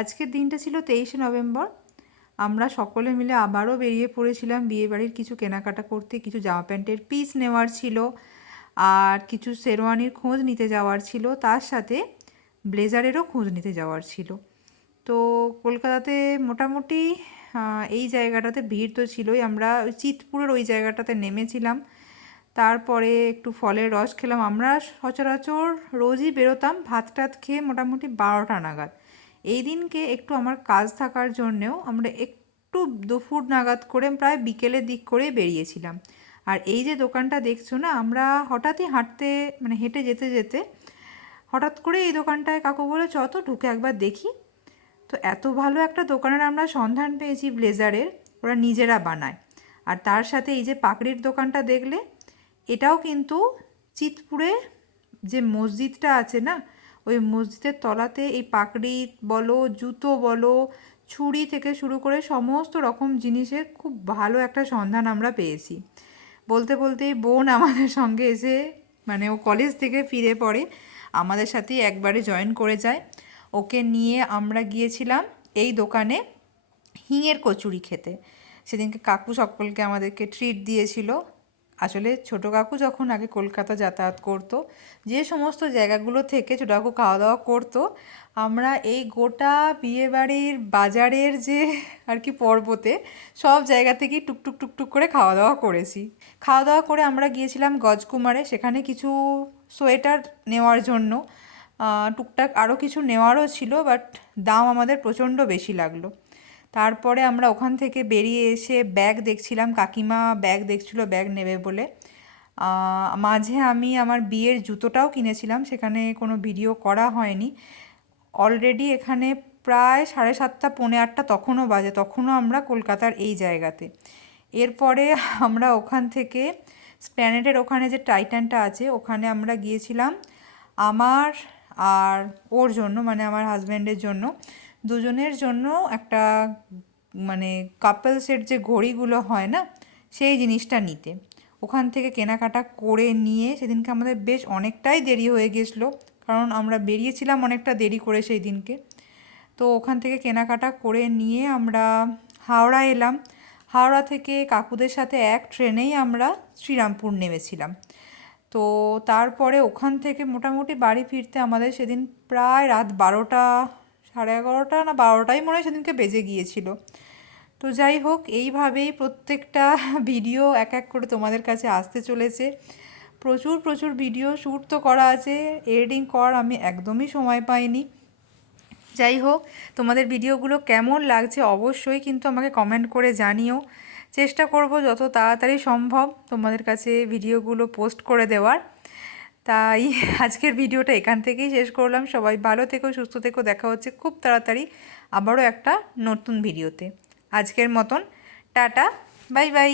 আজকের দিনটা ছিল তেইশে নভেম্বর। আমরা সকলে মিলে আবারও বেরিয়ে পড়েছিলাম বিয়েবাড়ির কিছু কেনাকাটা করতে, কিছু জামা প্যান্টের পিস নেওয়ার ছিল আর কিছু শেরওয়ানির খোঁজ নিতে যাওয়ার ছিল। তার সাথে ব্লেজারেরও খোঁজ নিতে যাওয়ার ছিল। তো কলকাতাতে মোটামুটি এই জায়গাটাতে ভিড় তো ছিলই। আমরা ওই চিতপুরের ওই জায়গাটাতে নেমেছিলাম। তারপরে একটু ফলের রস খেলাম। আমরা সচরাচর রোজই বেরোতাম। ভাত টাত খেয়ে মোটামুটি বারোটা নাগাদ। এই দিনকে একটু আমার কাজ থাকার জন্যেও আমরা একটু দুপুর নাগাদ করে প্রায় বিকেলের দিক করে বেরিয়েছিলাম। আর এই যে দোকানটা দেখছ না, আমরা হঠাৎই হাঁটতে মানে হেঁটে যেতে যেতে হঠাৎ করে এই দোকানটায় কাকু বলে, চ তো, ঢুকে একবার দেখি। তো এত ভালো একটা দোকানের আমরা সন্ধান পেয়েছি ব্লেজারের, ওরা নিজেরা বানায়। আর তার সাথে এই যে পাকড়ির দোকানটা দেখলে, এটাও কিন্তু চিতপুরে যে মসজিদটা আছে না ওই মসজিদের তলাতে এই পাকড়ি বলো, জুতো বলো, ছুরি থেকে শুরু করে সমস্ত রকম জিনিসের খুব ভালো একটা সন্ধান আমরা পেয়েছি। বলতে বলতেই বোন আমাদের সঙ্গে এসে মানে ও কলেজ থেকে ফিরে পড়ে, আমাদের সাথেই একবারে জয়েন করে যায়। ওকে নিয়ে আমরা গিয়েছিলাম এই দোকানে হিঙের কচুরি খেতে। সেদিনকে কাকু সকলকে আমাদেরকে ট্রিট দিয়েছিল। আসলে ছোটো কাকু যখন আগে কলকাতা যাতায়াত করতো, যে সমস্ত জায়গাগুলো থেকে ছোটো কাকু খাওয়া দাওয়া করতো, আমরা এই গোটা বিয়েবাড়ির বাজারের যে আর কি পর্বতে সব জায়গা থেকেই টুকটুক টুকটুক করে খাওয়া দাওয়া করেছি। খাওয়া দাওয়া করে আমরা গিয়েছিলাম গজকুমারে, সেখানে কিছু সোয়েটার নেওয়ার জন্য। টুকটাক আরও কিছু নেওয়ারও ছিল, বাট দাম আমাদের প্রচণ্ড বেশি লাগল। তারপরে আমরা ওখান থেকে বেরিয়ে এসে ব্যাগ দেখছিলাম, কাকিমা ব্যাগ দেখছিল, ব্যাগ নেবে বলে। মাঝে আমি আমার বিয়ের জুতোটাও কিনেছিলাম, সেখানে কোনো ভিডিও করা হয়নি। অলরেডি এখানে প্রায় সাড়ে সাতটা, পৌনে আটটা তখনও বাজে, তখনও আমরা কলকাতার এই জায়গাতে। এরপরে আমরা ওখান থেকে স্প্ল্যানেটের ওখানে যে টাইটানটা আছে, ওখানে আমরা গিয়েছিলাম আমার আর ওর জন্য মানে আমার হাজব্যান্ডের জন্য। দুজনের জন্য একটা মানে কাপলসের যে ঘড়িগুলো হয় না, সেই জিনিসটা নিতে। ওখান থেকে কেনাকাটা করে নিয়ে সেদিনকে আমাদের বেশ অনেকটাই দেরি হয়ে গেছিল, কারণ আমরা বেরিয়েছিলাম অনেকটা দেরি করে সেই দিনকে। তো ওখান থেকে কেনাকাটা করে নিয়ে আমরা হাওড়া এলাম। হাওড়া থেকে কাকুদের সাথে এক ট্রেনেই আমরা শ্রীরামপুর নেমেছিলাম। তো তারপরে ওখান থেকে মোটামুটি বাড়ি ফিরতে আমাদের সেদিন প্রায় রাত বারোটা সাড়ে এগারোটা না বারোটাই মনে হয় সেদিনকে বেজে গিয়েছিল। তো যাই হোক, এইভাবেই প্রত্যেকটা ভিডিও এক এক করে তোমাদের কাছে আসতে চলেছে। প্রচুর প্রচুর ভিডিও শ্যুট তো করা আছে, এডিটিং কর, আমি একদমই সময় পাইনি। যাই হোক, তোমাদের ভিডিওগুলো কেমন লাগছে অবশ্যই কিন্তু আমাকে কমেন্ট করে জানিও। চেষ্টা করব যত তাড়াতাড়ি সম্ভব তোমাদের কাছে ভিডিওগুলো পোস্ট করে দেওয়ার। তাই আজকের ভিডিওটা এখান থেকেই শেষ করলাম। সবাই ভালো থেকো, সুস্থ থেকো। দেখা হচ্ছে খুব তাড়াতাড়ি আবারও একটা নতুন ভিডিওতে। আজকের মতন, টাটা, বাই বাই।